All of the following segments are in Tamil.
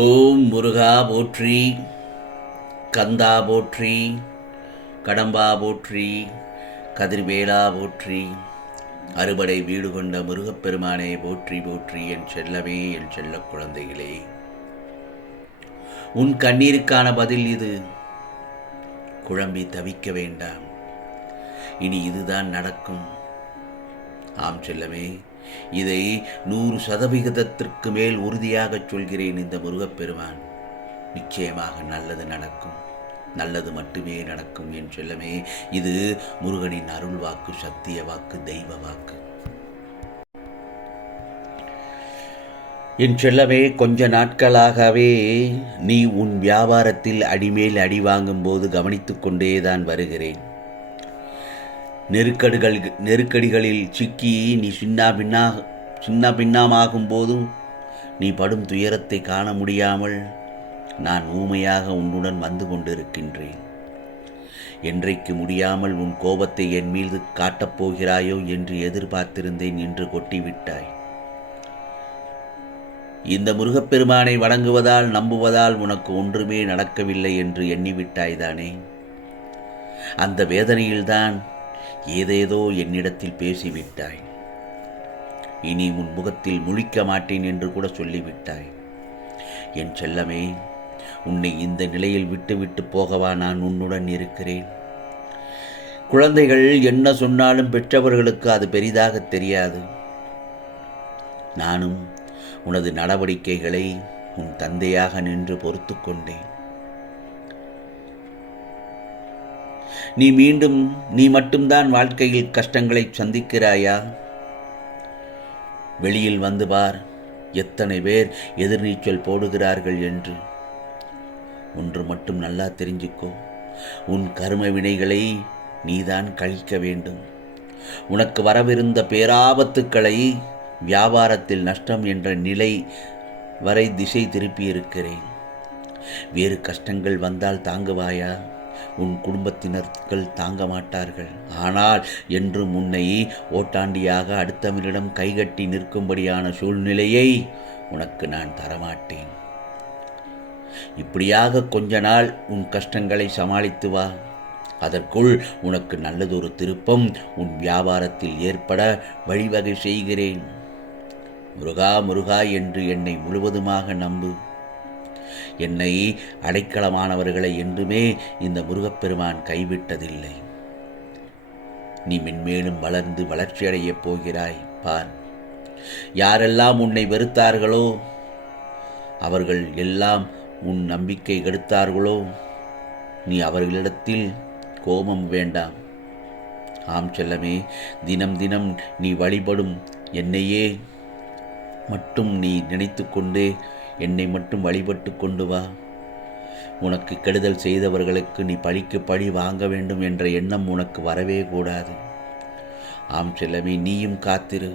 ஓம் முருகா போற்றி, கந்தா போற்றி, கடம்பா போற்றி, கதிர்வேலா போற்றி, அறுபடை வீடு கொண்ட முருகப்பெருமானே போற்றி போற்றி. என் செல்லமே, என் செல்ல குழந்தைகளே, உன் கண்ணீருக்கான பதில் இது. குழம்பி தவிக்க வேண்டாம், இனி இதுதான் நடக்கும். ஆம் செல்லமே, இதை 100% மேல் உறுதியாகச் சொல்கிறேன். இந்த முருகப்பெருமான் நிச்சயமாக நல்லது நடக்கும், நல்லது மட்டுமே நடக்கும். என் செல்லமே, இது முருகனின் அருள் வாக்கு, சத்திய வாக்கு, தெய்வ வாக்கு. என் செல்லமே, கொஞ்ச நாட்களாகவே நீ உன் வியாபாரத்தில் அடிமேல் அடி வாங்கும் போது கவனித்துக் கொண்டேதான் வருகிறேன். நெருக்கடிகளில் சிக்கி நீ சின்ன பின்னமாகும் போதும் நீ படும் துயரத்தை காண முடியாமல் நான் ஊமையாக உன்னுடன் வந்து கொண்டிருக்கின்றேன். என்றைக்கு முடியாமல் உன் கோபத்தை என் மீது காட்டப் போகிறாயோ என்று எதிர்பார்த்திருந்தேன். என்று கொட்டிவிட்டாய். இந்த முருகப்பெருமானை வணங்குவதால், நம்புவதால் உனக்கு ஒன்றுமே நடக்கவில்லை என்று எண்ணிவிட்டாய்தானே? அந்த வேதனையில்தான் ஏதேதோ என்னிடத்தில் பேசிவிட்டாய். இனி உன் முகத்தில் முழிக்க மாட்டேன் என்று கூட சொல்லிவிட்டாய். என் செல்லமே, உன்னை இந்த நிலையில் விட்டு போகவா நான் உன்னுடன் இருக்கிறேன்? குழந்தைகள் என்ன சொன்னாலும் பெற்றவர்களுக்கு அது பெரிதாக தெரியாது. நானும் உனது நடவடிக்கைகளை உன் தந்தையாக நின்று பொறுத்து கொண்டேன். நீ மட்டும்தான் வாழ்க்கையில் கஷ்டங்களை சந்திக்கிறாயா? வெளியில் வந்து பார், எத்தனை பேர் எதிர்நீச்சல் போடுகிறார்கள் என்று. ஒன்று மட்டும் நல்லா தெரிஞ்சுக்கோ, உன் கர்ம வினைகளை நீதான் கழிக்க வேண்டும். உனக்கு வரவிருந்த பேராபத்துக்களை, வியாபாரத்தில் நஷ்டம் என்ற நிலை வரை திசை திருப்பியிருக்கிறேன். வேறு கஷ்டங்கள் வந்தால் தாங்குவாயா? உன் குடும்பத்தினர்கள் தாங்க மாட்டார்கள். ஆனால் என்றும் உன்னை ஓட்டாண்டியாக அடுத்தவனிடம் கைகட்டி நிற்கும்படியான சூழ்நிலையை உனக்கு நான் தரமாட்டேன். இப்படியாக கொஞ்ச நாள் உன் கஷ்டங்களை சமாளித்து வா. அதற்குள் உனக்கு நல்லதொரு திருப்பம் உன் வியாபாரத்தில் ஏற்பட வழிவகை செய்கிறேன். முருகா முருகா என்று என்னை முழுவதுமாக நம்பு. என்னை அடைக்கலமானவர்களை என்றுமே இந்த முருகப்பெருமான் கைவிட்டதில்லை. நீ மென்மேலும் வளர்ந்து வளர்ச்சியடையப் போகிறாய். பார், யாரெல்லாம் உன்னை வெறுத்தார்களோ, அவர்கள் எல்லாம் உன் நம்பிக்கை கெடுத்தார்களோ, நீ அவர்களிடத்தில் கோபம் வேண்டாம். ஆம் செல்லமே, தினம் தினம் நீ வழிபடும் என்னையே மட்டும் நீ நினைத்து கொண்டு என்னை மட்டும் வழிபட்டு கொண்டு வா. உனக்கு கெடுதல் செய்தவர்களுக்கு நீ பழிக்கு பழி வாங்க வேண்டும் என்ற எண்ணம் உனக்கு வரவே கூடாது. ஆம் செல்லமே, நீயும் காத்திரு.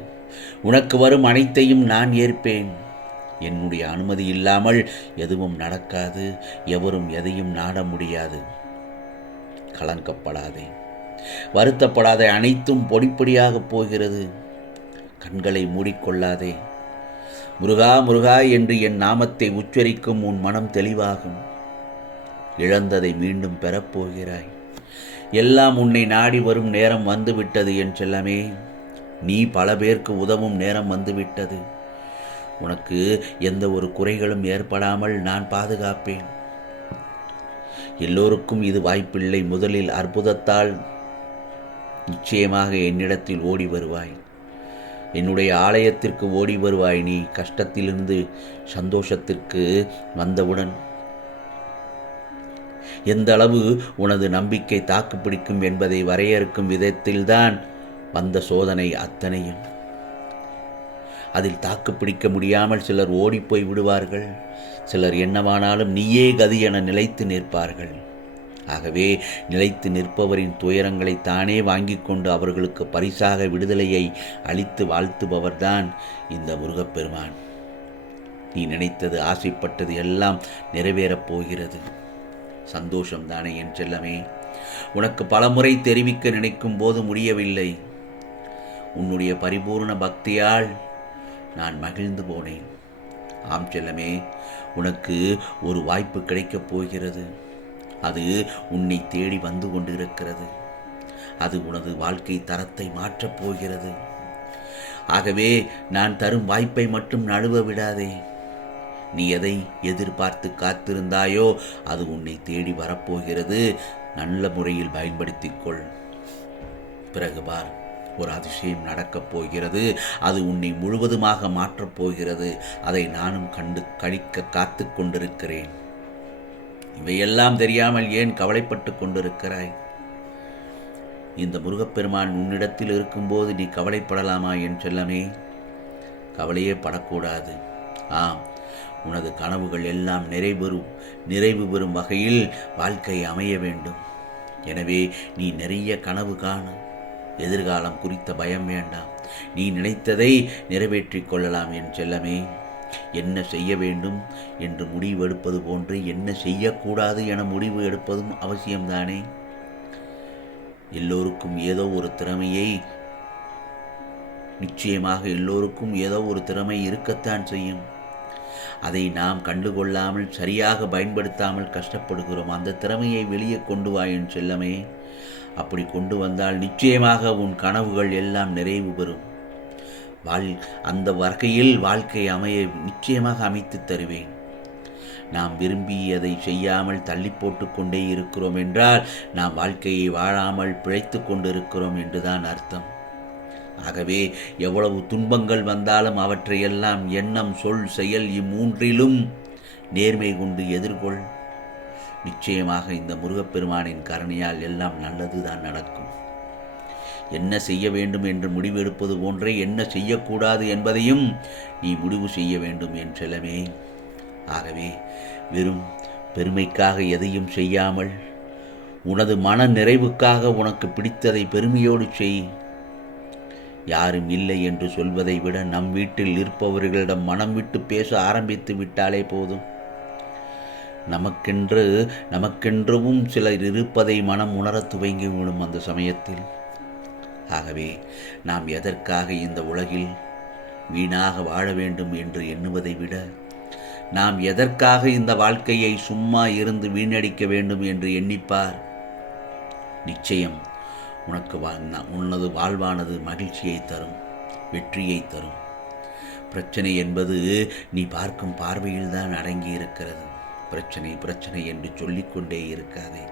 உனக்கு வரும் அனைத்தையும் நான் ஏற்பேன். என்னுடைய அனுமதி இல்லாமல் எதுவும் நடக்காது. எவரும் எதையும் நாட முடியாது. கலங்கப்படாதே, வருத்தப்படாதே. அனைத்தும் பொடிப்பொடியாகப் போகிறது. கண்களை மூடிக்கொள்ளாதே. முருகா முருகா என்று என் நாமத்தை உச்சரிக்கும் உன் மனம் தெளிவாகும். இழந்ததை மீண்டும் பெறப்போகிறாய். எல்லாம் உன்னை நாடி வரும் நேரம் வந்துவிட்டது. என் செல்லமே, நீ பல பேருக்கு உதவும் நேரம் வந்துவிட்டது. உனக்கு எந்த ஒரு குறைகளும் ஏற்படாமல் நான் பாதுகாப்பேன். எல்லோருக்கும் இது வாய்ப்பில்லை. முதலில் அற்புதத்தால் நிச்சயமாக என்னிடத்தில் ஓடி வருவாய். என்னுடைய ஆலயத்திற்கு ஓடி வருவாய். நீ கஷ்டத்திலிருந்து சந்தோஷத்திற்கு வந்தவுடன் எந்த அளவு உனது நம்பிக்கை தாக்குப்பிடிக்கும் என்பதை வரையறுக்கும் விதத்தில்தான் வந்த சோதனை அத்தனையும். அதில் தாக்குப்பிடிக்க முடியாமல் சிலர் ஓடிப்போய் விடுவார்கள். சிலர் என்னவானாலும் நீயே கதி என நிலைத்து நிற்பார்கள். ஆகவே நிலைத்து நிற்பவரின் துயரங்களை தானே வாங்கிக் கொண்டு அவர்களுக்கு பரிசாக விடுதலையை அளித்து வாழ்த்துபவர்தான் இந்த முருகப்பெருமான். நீ நினைத்தது, ஆசைப்பட்டது எல்லாம் நிறைவேறப் போகிறது. சந்தோஷம்தானே என் செல்லமே? உனக்கு பலமுறை தெரிவிக்க நினைக்கும் போது முடியவில்லை. உன்னுடைய பரிபூர்ண பக்தியால் நான் மகிழ்ந்து போனேன். ஆம் செல்லமே, உனக்கு ஒரு வாய்ப்பு கிடைக்கப் போகிறது. அது உன்னை தேடி வந்து கொண்டிருக்கிறது. அது உனது வாழ்க்கை தரத்தை மாற்றப் போகிறது. ஆகவே நான் தரும் வாய்ப்பை மட்டும் நழுவ விடாதே. நீ எதை எதிர்பார்த்து காத்திருந்தாயோ அது உன்னை தேடி வரப்போகிறது. நல்ல முறையில் பயன்படுத்திக் கொள். பிறகு பார், ஒரு அதிசயம் நடக்கப் போகிறது. அது உன்னை முழுவதுமாக மாற்றப் போகிறது. அதை நானும் கண்டு கழிக்க காத்து கொண்டிருக்கிறேன். இவையெல்லாம் தெரியாமல் ஏன் கவலைப்பட்டு கொண்டிருக்கிறாய்? இந்த முருகப்பெருமான் உன்னிடத்தில் இருக்கும்போது நீ கவலைப்படலாமா என் செல்லமே? கவலையே படக்கூடாது. ஆம், உனது கனவுகள் எல்லாம் நிறைவு பெறும் வகையில் வாழ்க்கை அமைய வேண்டும். எனவே நீ நிறைய கனவு காண. எதிர்காலம் குறித்த பயம் வேண்டாம். நீ நினைத்ததை நிறைவேற்றிக் கொள்ளலாம் என் செல்லமே. என்ன செய்ய வேண்டும் என்று முடிவு எடுப்பது போன்று என்ன செய்யக்கூடாது என முடிவு எடுப்பதும் அவசியம்தானே. எல்லோருக்கும் ஏதோ ஒரு திறமையை நிச்சயமாக எல்லோருக்கும் ஏதோ ஒரு திறமை இருக்கத்தான் செய்யும். அதை நாம் கண்டுகொள்ளாமல் சரியாக பயன்படுத்தாமல் கஷ்டப்படுகிறோம். அந்த திறமையை வெளியே கொண்டு வா என் செல்லமே. அப்படி கொண்டு வந்தால் நிச்சயமாக உன் கனவுகள் எல்லாம் நிறைவு பெறும். அந்த வகையில் வாழ்க்கை அமைய நிச்சயமாக அமைத்து தருவேன். நாம் விரும்பியதை செய்யாமல் தள்ளி போட்டு கொண்டே இருக்கிறோம் என்றால் நாம் வாழ்க்கையை வாழாமல் பிழைத்து கொண்டிருக்கிறோம் என்றுதான் அர்த்தம். ஆகவே எவ்வளவு துன்பங்கள் வந்தாலும் அவற்றையெல்லாம் எண்ணம், சொல், செயல் இம்மூன்றிலும் நேர்மை கொண்டு எதிர்கொள். நிச்சயமாக இந்த முருகப்பெருமானின் கருணையால் எல்லாம் நல்லதுதான் நடக்கும். என்ன செய்ய வேண்டும் என்று முடிவு எடுப்பது போன்றே என்ன செய்யக்கூடாது என்பதையும் நீ முடிவு செய்ய வேண்டும் என் செல்லமே. ஆகவே வெறும் பெருமைக்காக எதையும் செய்யாமல் உனது மன நிறைவுக்காக உனக்கு பிடித்ததை பெருமையோடு செய். யாரும் இல்லை என்று சொல்வதை விட நம் வீட்டில் இருப்பவர்களிடம் மனம் விட்டு பேச ஆரம்பித்து விட்டாலே போதும். நமக்கென்றவும் சிலர் இருப்பதை மனம் உணரத் துவங்கிவிடும் அந்த சமயத்தில். ஆகவே நாம் எதற்காக இந்த உலகில் வீணாக வாழ வேண்டும் என்று எண்ணுவதை விட நாம் எதற்காக இந்த வாழ்க்கையை சும்மா இருந்து வீணடிக்க வேண்டும் என்று எண்ணிப்பார். நிச்சயம் உனது வாழ்வானது மகிழ்ச்சியை தரும், வெற்றியை தரும். பிரச்சனை என்பது நீ பார்க்கும் பார்வையில்தான் அடங்கி இருக்கிறது. பிரச்சனை பிரச்சனை என்று சொல்லிக்கொண்டே இருக்காதே.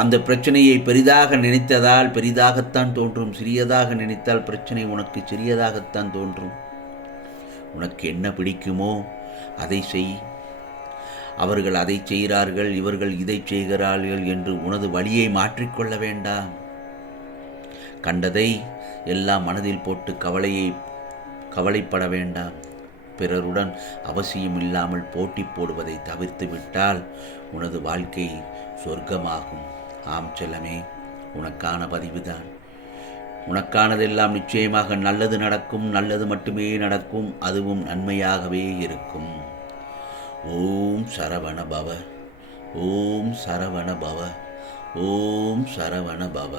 அந்த பிரச்சனையை பெரிதாக நினைத்ததால் பெரிதாகத்தான் தோன்றும். சிறியதாக நினைத்தால் பிரச்சனை உனக்கு சிறியதாகத்தான் தோன்றும். உனக்கு என்ன பிடிக்குமோ அதை செய். அவர்கள் அதை செய்கிறார்கள், இவர்கள் இதை செய்கிறார்கள் என்று உனது வழியை மாற்றிக்கொள்ள வேண்டாம். கண்டதை எல்லாம் மனதில் போட்டு கவலைப்பட வேண்டாம். பிறருடன் அவசியம் இல்லாமல் போட்டி போடுவதை தவிர்த்து விட்டால் உனது வாழ்க்கை சொர்க்கமாகும். ஆம் செல்லமே, உனக்கான பதிவுதான். உனக்கானதெல்லாம் நிச்சயமாக நல்லது நடக்கும். நல்லது மட்டுமே நடக்கும். அதுவும் நன்மையாகவே இருக்கும். ஓம் சரவண பவ. ஓம் சரவண பவ. ஓம் சரவண பவ.